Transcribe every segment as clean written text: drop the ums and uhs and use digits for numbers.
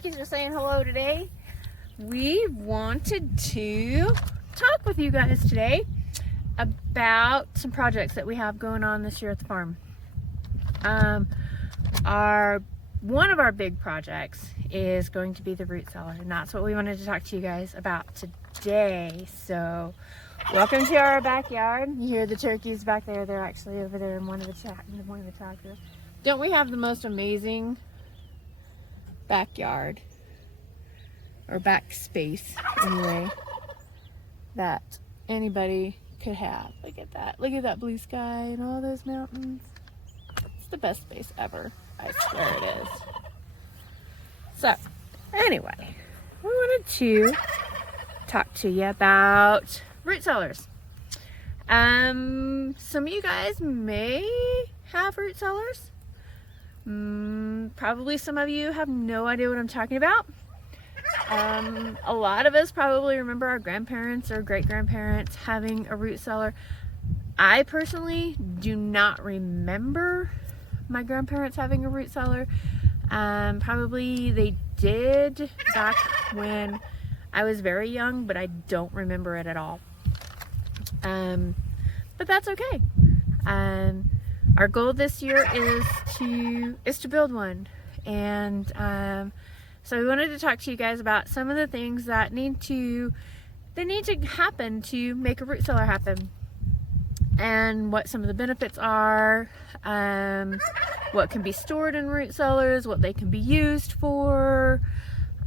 turkeys are saying hello today. We wanted to talk with you guys today about some projects that we have going on this year at the farm. One of our big projects is going to be the root cellar, and that's what we wanted to talk to you guys about today. So welcome to our backyard. You hear the turkeys back there. They're actually over there in one of the tractors. Don't we have the most amazing backyard, or back space anyway, that anybody could have? Look at that. Look at that blue sky and all those mountains. It's the best space ever. I swear it is. So anyway, we wanted to talk to you about root cellars. Some of you guys may have root cellars. Probably some of you have no idea what I'm talking about. A lot of us probably remember our grandparents or great-grandparents having a root cellar. I personally do not remember my grandparents having a root cellar. Probably they did back when I was very young, but I don't remember it at all. But that's okay. Our goal this year is to build one, and so we wanted to talk to you guys about some of the things that need to happen to make a root cellar happen, and what some of the benefits are, what can be stored in root cellars, what they can be used for,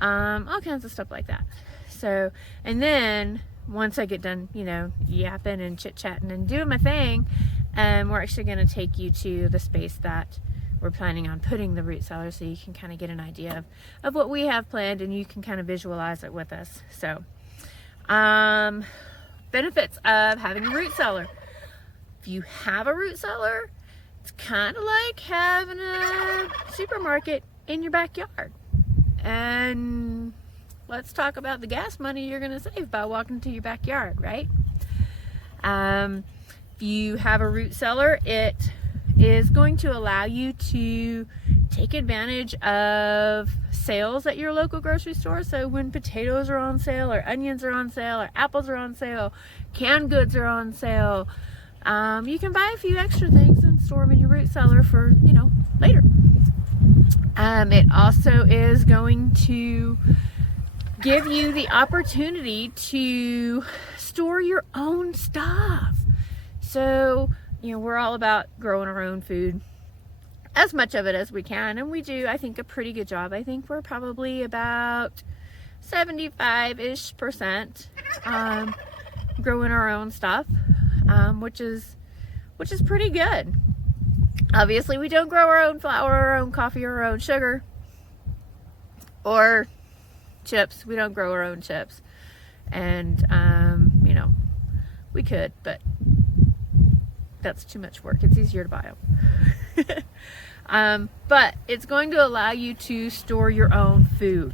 all kinds of stuff like that. So, and then once I get done, yapping and chit-chatting and doing my thing, we're actually going to take you to the space that we're planning on putting the root cellar, so you can kind of get an idea of what we have planned, and you can kind of visualize it with us. So, benefits of having a root cellar. If you have a root cellar, it's kind of like having a supermarket in your backyard. And let's talk about the gas money you're going to save by walking to your backyard, right? If you have a root cellar, it is going to allow you to take advantage of sales at your local grocery store. So when potatoes are on sale, or onions are on sale, or apples are on sale, canned goods are on sale, you can buy a few extra things and store them in your root cellar for, later. It also is going to give you the opportunity to store your own stuff. So, we're all about growing our own food, as much of it as we can, and we do, I think, a pretty good job. I think we're probably about 75-ish% growing our own stuff, which is pretty good. Obviously, we don't grow our own flour, our own coffee, or our own sugar, or chips. We don't grow our own chips, and we could, but that's too much work. It's easier to buy them. But it's going to allow you to store your own food.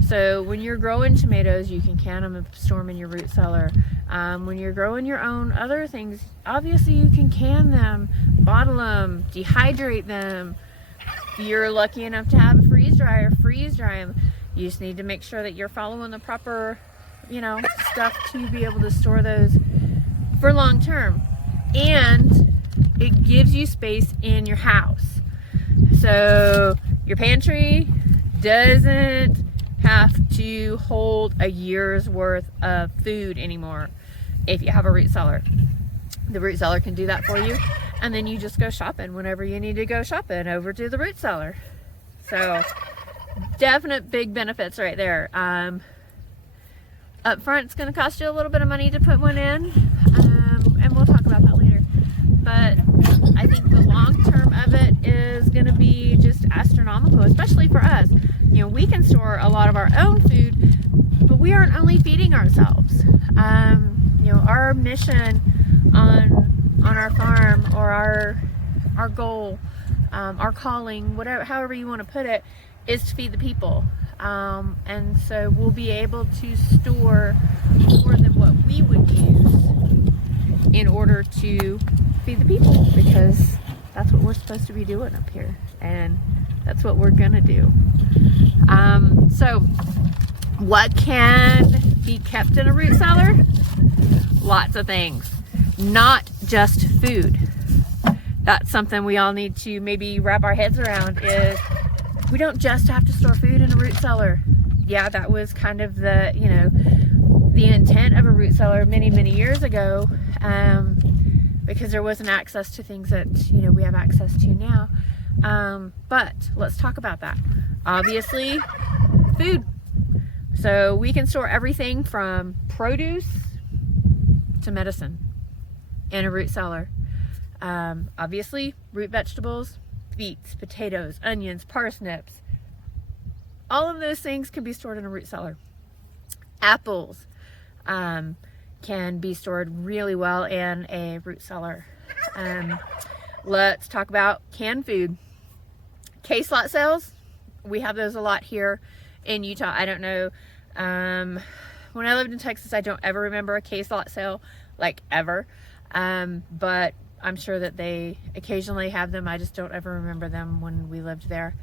So when you're growing tomatoes, you can can them and store them in your root cellar. When you're growing your own other things, obviously you can can them, bottle them, dehydrate them. If you're lucky enough to have a freeze dryer, freeze dry them. You just need to make sure that you're following the proper, stuff to be able to store those for long term. And it gives you space in your house. So your pantry doesn't have to hold a year's worth of food anymore if you have a root cellar. The root cellar can do that for you, and then you just go shopping whenever you need to go shopping over to the root cellar. So definite big benefits right there. Up front, it's going to cost you a little bit of money to put one in, and we'll talk about that later. But I think the long term of it is going to be just astronomical, especially for us. We can store a lot of our own food, but we aren't only feeding ourselves. Our mission on our farm, or our goal, our calling, however you want to put it, is to feed the people. And so we'll be able to store more than what we would use in order to feed the people, because that's what we're supposed to be doing up here, and that's what we're gonna do. So what can be kept in a root cellar? Lots of things, not just food. That's something we all need to maybe wrap our heads around, is we don't just have to store food in a root cellar. Yeah, that was kind of the, you know, the intent of a root cellar many, many years ago, because there wasn't access to things that, you know, we have access to now. But let's talk about that. Obviously, food. So we can store everything from produce to medicine in a root cellar. Obviously, root vegetables, beets, potatoes, onions, parsnips, all of those things can be stored in a root cellar. Apples can be stored really well in a root cellar. Let's talk about canned food. Case lot sales, we have those a lot here in Utah. I don't know, when I lived in Texas, I don't ever remember a case lot sale, like ever, but I'm sure that they occasionally have them. I just don't ever remember them when we lived there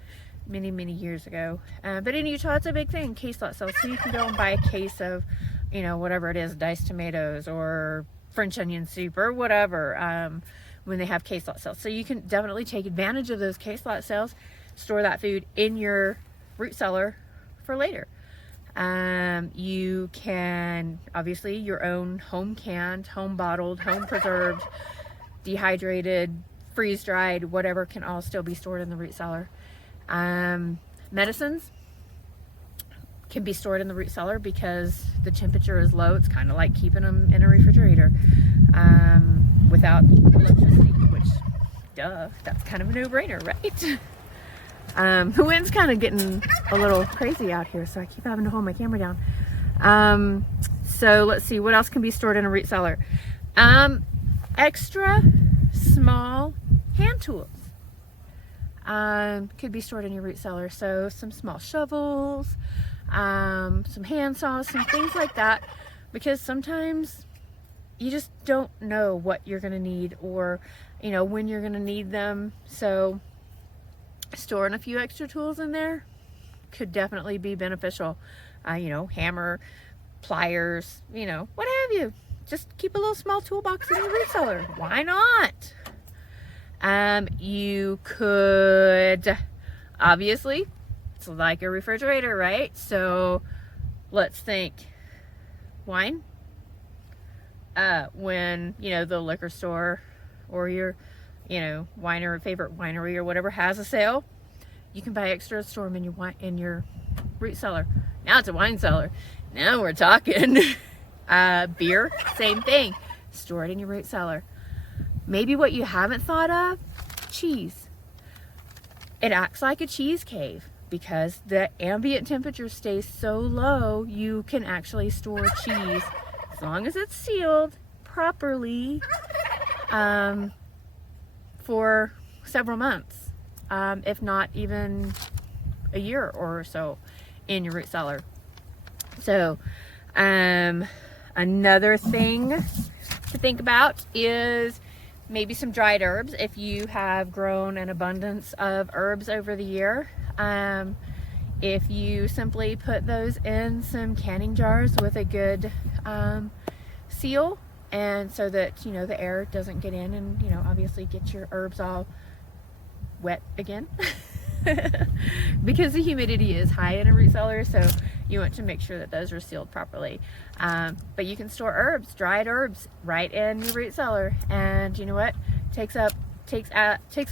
many, many years ago. But in Utah, it's a big thing, case lot sales. So you can go and buy a case of, you know, whatever it is, diced tomatoes or French onion soup or whatever, when they have case lot sales. So you can definitely take advantage of those case lot sales, store that food in your root cellar for later. You can, obviously, your own home canned, home bottled, home preserved, dehydrated, freeze dried, whatever, can all still be stored in the root cellar. Medicines can be stored in the root cellar because the temperature is low. It's kind of like keeping them in a refrigerator without electricity, which, duh, that's kind of a no-brainer, right? The wind's kind of getting a little crazy out here, so I keep having to hold my camera down. So let's see, what else can be stored in a root cellar? Extra small hand tools could be stored in your root cellar. So some small shovels, some hand saws, some things like that, because sometimes you just don't know what you're going to need, or, you know, when you're going to need them. So storing a few extra tools in there could definitely be beneficial. You know, hammer, pliers, you know, what have you. Just keep a little small toolbox in your root cellar. Why not? You could, obviously, it's like a refrigerator, right? So let's think, wine. When, you know, the liquor store or your, you know, favorite winery or whatever has a sale, you can buy extra, store them in your root cellar. Now it's a wine cellar. Now we're talking. Beer, same thing. Store it in your root cellar. Maybe what you haven't thought of, cheese. It acts like a cheese cave because the ambient temperature stays so low, you can actually store cheese as long as it's sealed properly for several months, if not even a year or so in your root cellar. So another thing to think about is maybe some dried herbs. If you have grown an abundance of herbs over the year, if you simply put those in some canning jars with a good seal, and so that, you know, the air doesn't get in and, you know, obviously get your herbs all wet again. Because the humidity is high in a root cellar, so you want to make sure that those are sealed properly. But you can store herbs, dried herbs, right in your root cellar, and you know what? Takes a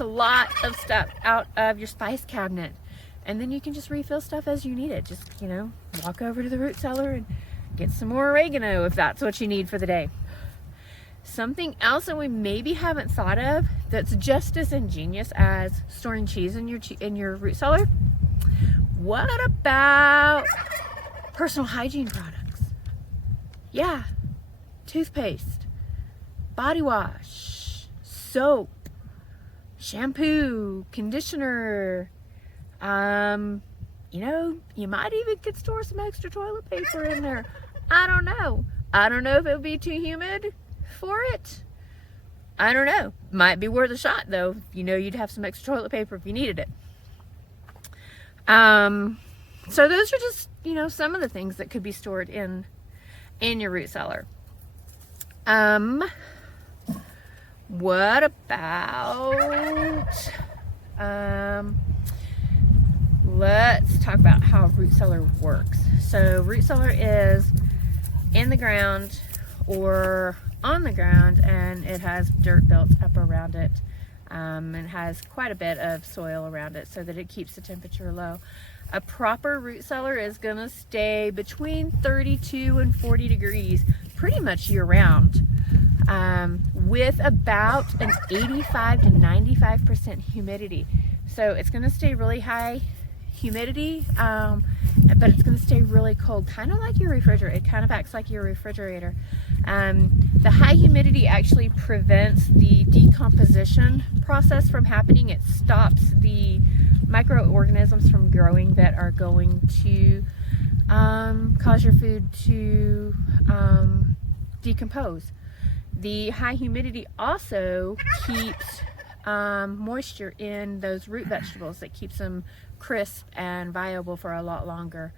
lot of stuff out of your spice cabinet, and then you can just refill stuff as you need it. Just, you know, walk over to the root cellar and get some more oregano if that's what you need for the day. Something else that we maybe haven't thought of that's just as ingenious as storing cheese in your root cellar. What about personal hygiene products? Yeah, toothpaste, body wash, soap, shampoo, conditioner. You know, you might even could store some extra toilet paper in there. I don't know. I don't know if it would be too humid for it. I don't know. Might be worth a shot though. You know, you'd have some extra toilet paper if you needed it. So those are just, you know, some of the things that could be stored in your root cellar. What about, let's talk about how root cellar works. So root cellar is in the ground or on the ground, and it has dirt built up around it, and has quite a bit of soil around it so that it keeps the temperature low. A proper root cellar is going to stay between 32 and 40 degrees pretty much year round, with about an 85 to 95% humidity. So it's going to stay really high humidity, but it's going to stay really cold, kind of like your refrigerator. It kind of acts like your refrigerator. The high humidity actually prevents the decomposition process from happening. It stops the microorganisms from growing that are going to cause your food to decompose. The high humidity also keeps moisture in those root vegetables. That keeps them crisp and viable for a lot longer.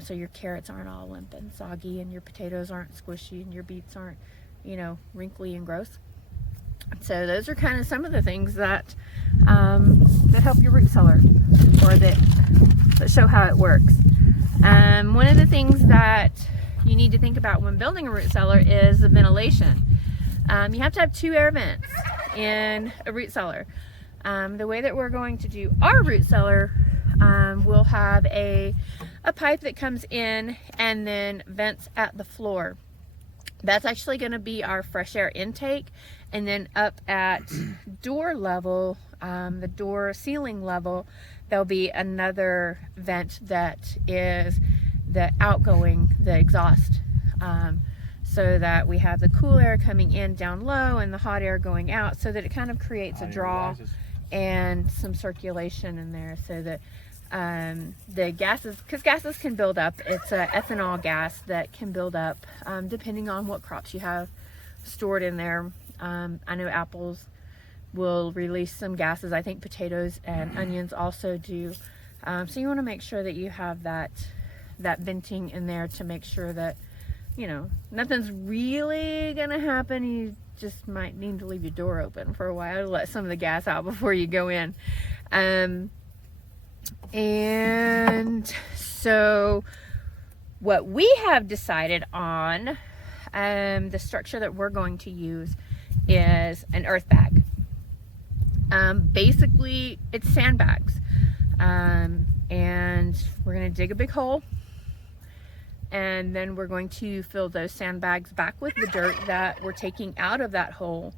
So your carrots aren't all limp and soggy, and your potatoes aren't squishy, and your beets aren't, you know, wrinkly and gross. So those are kind of some of the things that that help your root cellar, or that show how it works. One of the things that you need to think about when building a root cellar is the ventilation. You have to have 2 air vents in a root cellar. The way that we're going to do our root cellar, we'll have a pipe that comes in and then vents at the floor. That's actually going to be our fresh air intake, and then up at door level, the door ceiling level, there'll be another vent that is the outgoing, the exhaust, so that we have the cool air coming in down low and the hot air going out, so that it kind of creates a draw and some circulation in there, so that the gases, because gases can build up. It's ethanol gas that can build up depending on what crops you have stored in there. I know apples will release some gases. I think potatoes and onions also do. So you want to make sure that you have that venting in there to make sure that, you know, nothing's really gonna happen. You just might need to leave your door open for a while to let some of the gas out before you go in. And so what we have decided on, the structure that we're going to use is an earth bag. Basically it's sandbags, and we're going to dig a big hole, and then we're going to fill those sandbags back with the dirt that we're taking out of that hole.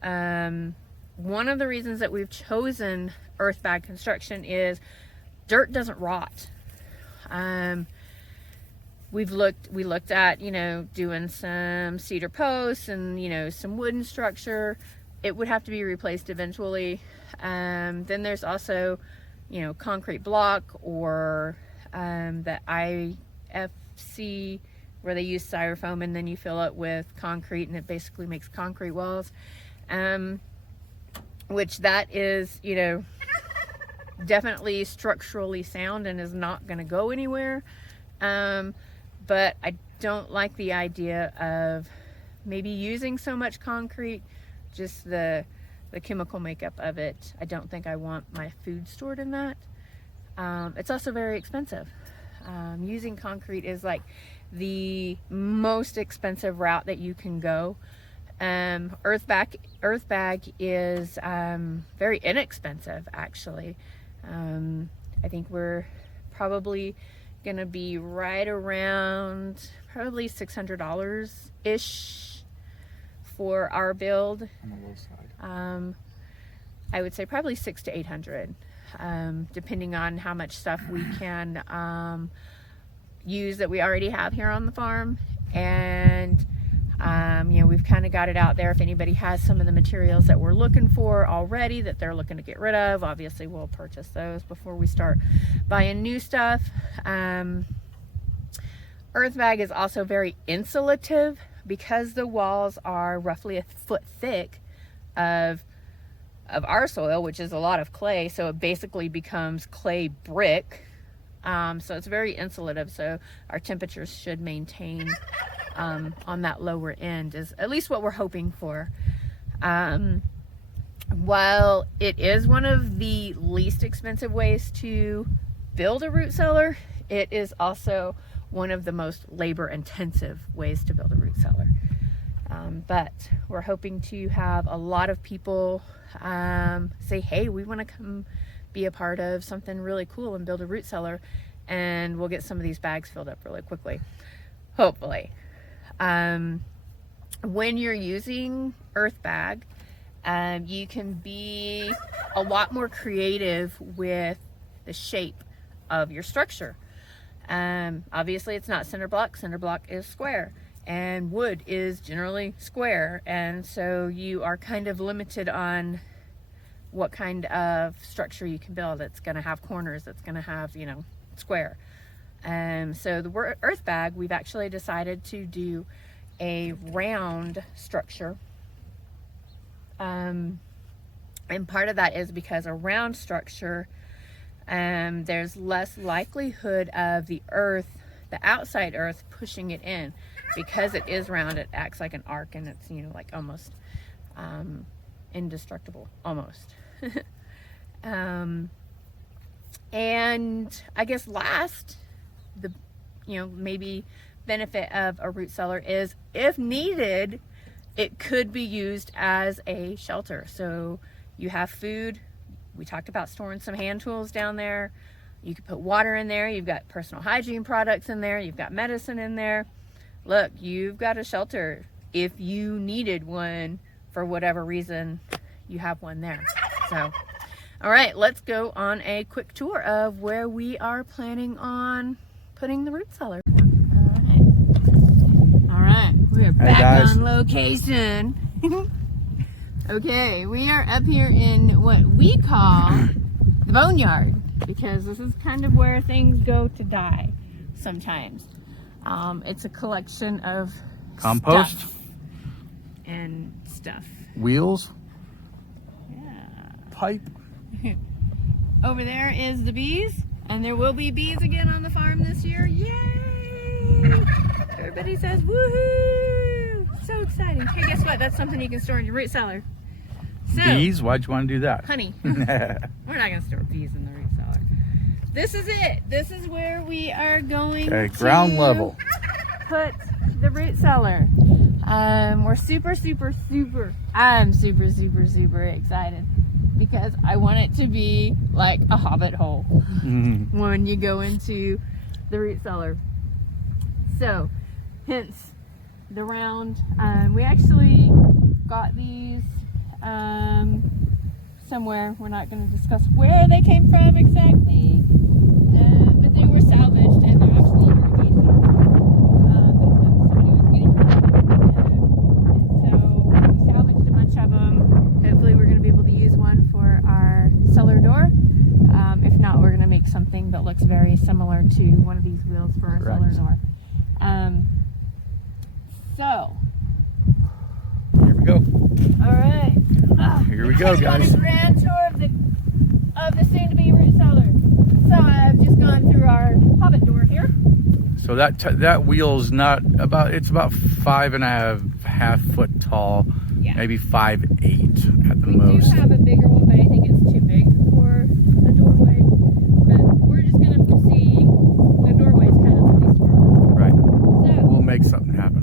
One of the reasons that we've chosen earth bag construction is dirt doesn't rot. We looked at, you know, doing some cedar posts and, you know, some wooden structure. It would have to be replaced eventually. Then there's also, you know, concrete block, or the IFC, where they use styrofoam and then you fill it with concrete and it basically makes concrete walls, which that is, you know, definitely structurally sound and is not going to go anywhere. But I don't like the idea of maybe using so much concrete, just the chemical makeup of it. I don't think I want my food stored in that. It's also very expensive. Using concrete is like the most expensive route that you can go. Earth bag is very inexpensive, actually. I think we're probably gonna be right around probably $600 ish for our build. On the low side. I would say probably $600 to $800, depending on how much stuff we can use that we already have here on the farm. And you know, we've kind of got it out there. If anybody has some of the materials that we're looking for already that they're looking to get rid of, obviously we'll purchase those before we start buying new stuff. Earth bag is also very insulative because the walls are roughly a foot thick. of our soil, which is a lot of clay, so it basically becomes clay brick. So it's very insulative, so our temperatures should maintain on that lower end, is at least what we're hoping for. While it is one of the least expensive ways to build a root cellar, it is also one of the most labor intensive ways to build a root cellar. But we're hoping to have a lot of people say, hey, we want to come be a part of something really cool and build a root cellar, and we'll get some of these bags filled up really quickly, hopefully. When you're using earthbag, you can be a lot more creative with the shape of your structure. Obviously it's not cinder block. Cinder block is square, and wood is generally square, and so you are kind of limited on what kind of structure you can build. It's going to have corners, it's going to have, you know, square. So the earthbag, we've actually decided to do a round structure. And part of that is because a round structure, there's less likelihood of the earth, the outside earth, pushing it in. Because it is round, it acts like an arc, and it's, you know, like almost indestructible, almost. And I guess last, the, you know, maybe benefit of a root cellar is, if needed, it could be used as a shelter. So you have food. We talked about storing some hand tools down there. You could put water in there. You've got personal hygiene products in there. You've got medicine in there. Look, you've got a shelter. If you needed one for whatever reason, you have one there. So, all right, let's go on a quick tour of where we are planning on putting the root cellar. All right, we are back on location. Okay, we are up here in what we call the boneyard, because this is kind of where things go to die sometimes. It's a collection of compost stuff and stuff. wheels, Yeah. pipe. Over there is the bees, and there will be bees again on the farm this year. Yay! Everybody says woohoo! So exciting. Hey, guess what? That's something you can store in your root cellar. So, Bees? Why'd you want to do that? honey. We're not going to store bees in the root cellar. This is it. This is where we are going Okay, to ground level. put the root cellar. We're super excited, because I want it to be like a hobbit hole when you go into the root cellar. So, hence the round. We actually got these somewhere. We're not going to discuss where they came from exactly, but they were salvaged, and they're actually irrigation. Somebody was getting rid of them, and so we salvaged a bunch of them. Hopefully we're going to be able to use one for our cellar door. If not, we're going to make something that looks very similar to one of these wheels for our cellar door. So, Here we go. all right. Here we go, guys. A grand tour of the soon-to-be root cellar. So I've just gone through our hobbit door here. So that wheel's not about, it's about 5.5 foot tall, Yeah. maybe 5'8" at the We most. do have a bigger one, but I think it's too big for a doorway. But we're just going to see. The doorway is kind of the least work. Right. So We'll make something happen.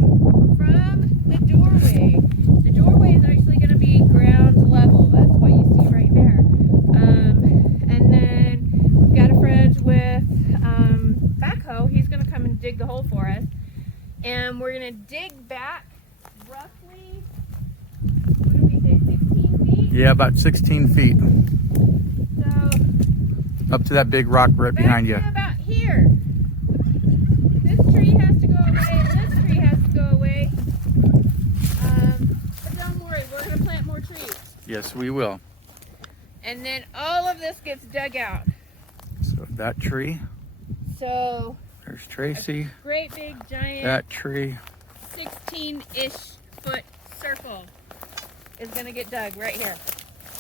from the doorway is actually going to be ground level. That's what you see right there. And then we've got a friend with backhoe. He's going to come and dig the hole for us. And we're going to dig back roughly, what did we say, 16 feet? Yeah, about 16 feet. So Up to that big rock right back behind you. to about here. This tree has to go away, and this tree has to go away. But don't worry, we're going to plant more trees. Yes, we will. And then all of this gets dug out. So that tree, So, there's Tracy. great big giant That tree. 16-ish foot circle is going to get dug right here.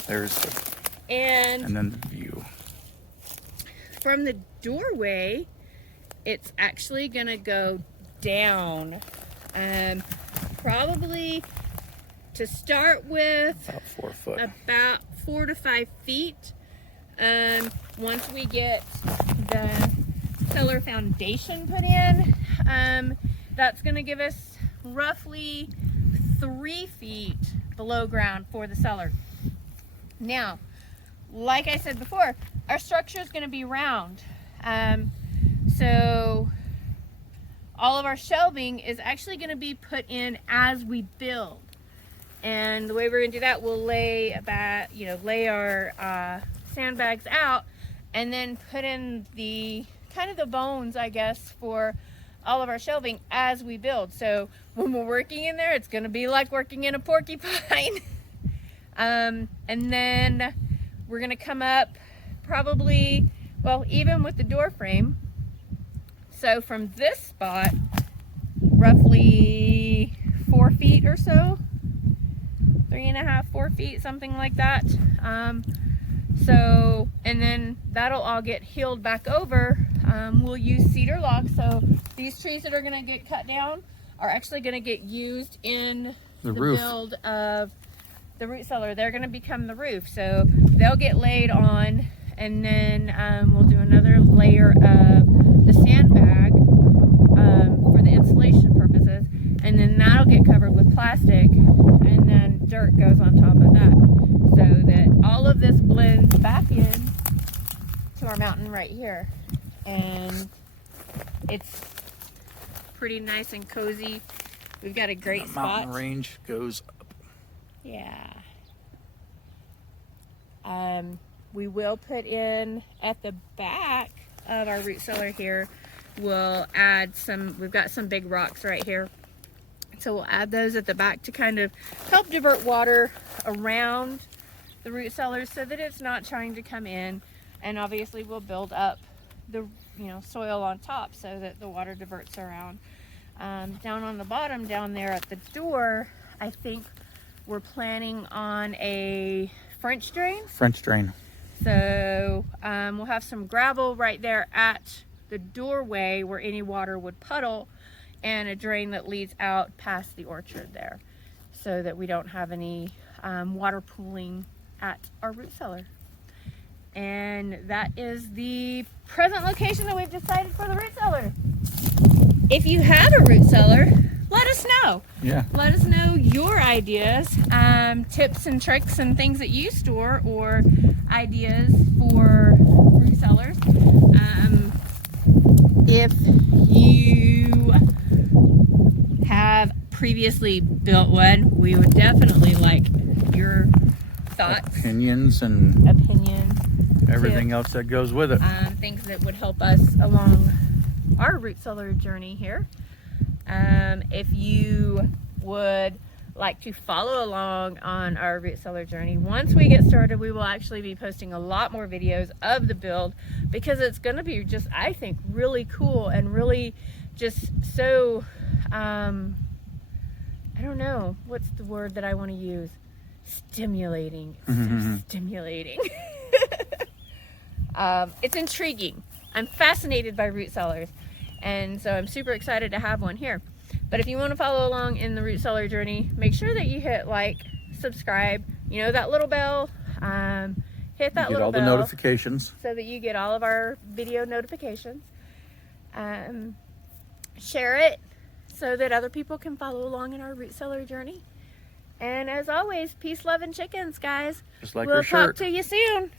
There's and then the view. From the doorway, it's actually going to go down. Probably to start with about 4 foot. About 4 to 5 feet. Once we get the cellar foundation put in, that's going to give us roughly 3 feet below ground for the cellar. Now, like I said before, our structure is going to be round. So all of our shelving is actually going to be put in as we build. And the way we're going to do that, we'll lay our sandbags out and then put in the kind of the bones, I guess, for all of our shelving as we build. So when we're working in there, it's going to be like working in a porcupine. And then we're going to come up probably, well, even with the door frame. So from this spot, roughly 4 feet or so, 3.5, 4 feet, something like that. So, and then that'll all get healed back over. We'll use cedar logs. So these trees that are going to get cut down are actually going to get used in the build of the root cellar. They're going to become the roof. So they'll get laid on, and then we'll do another layer of the sandbag for the insulation purposes, and then that'll get covered with plastic, and then dirt goes on top of that, so that all of this blends back in to our mountain right here. And it's pretty nice and cozy. We've got a great spot. Mountain range goes up. Yeah. We will put in at the back of our root cellar here, we'll add some, we've got some big rocks right here. So we'll add those at the back to kind of help divert water around the root cellars so that it's not trying to come in. And obviously we'll build up the soil on top so that the water diverts around. Down on the bottom, down there at the door, I think we're planning on a French drain. French drain. So we'll have some gravel right there at the doorway where any water would puddle, and a drain that leads out past the orchard there, so that we don't have any water pooling at our root cellar. And that is the present location that we've decided for the root cellar. If you have a root cellar, let us know. Yeah. Let us know your ideas, tips and tricks and things that you store, or ideas for root cellars. If you have previously built one, we would definitely like your thoughts, opinions, everything else that goes with it. Things that would help us along our root cellar journey here. If you would like to follow along on our root cellar journey, once we get started, we will actually be posting a lot more videos of the build, because it's going to be just, I think, really cool and really just so, I don't know, what's the word that I want to use? Stimulating. It's so stimulating. It's intriguing. I'm fascinated by root cellars, and so I'm super excited to have one here. But if you want to follow along in the root cellar journey, make sure that you hit like, subscribe, that little bell, hit that little bell. Get all the notifications. So that you get all of our video notifications. Share it so that other people can follow along in our root cellar journey. And as always, peace, love, and chickens, guys. Just like we'll your shirt. Talk to you soon.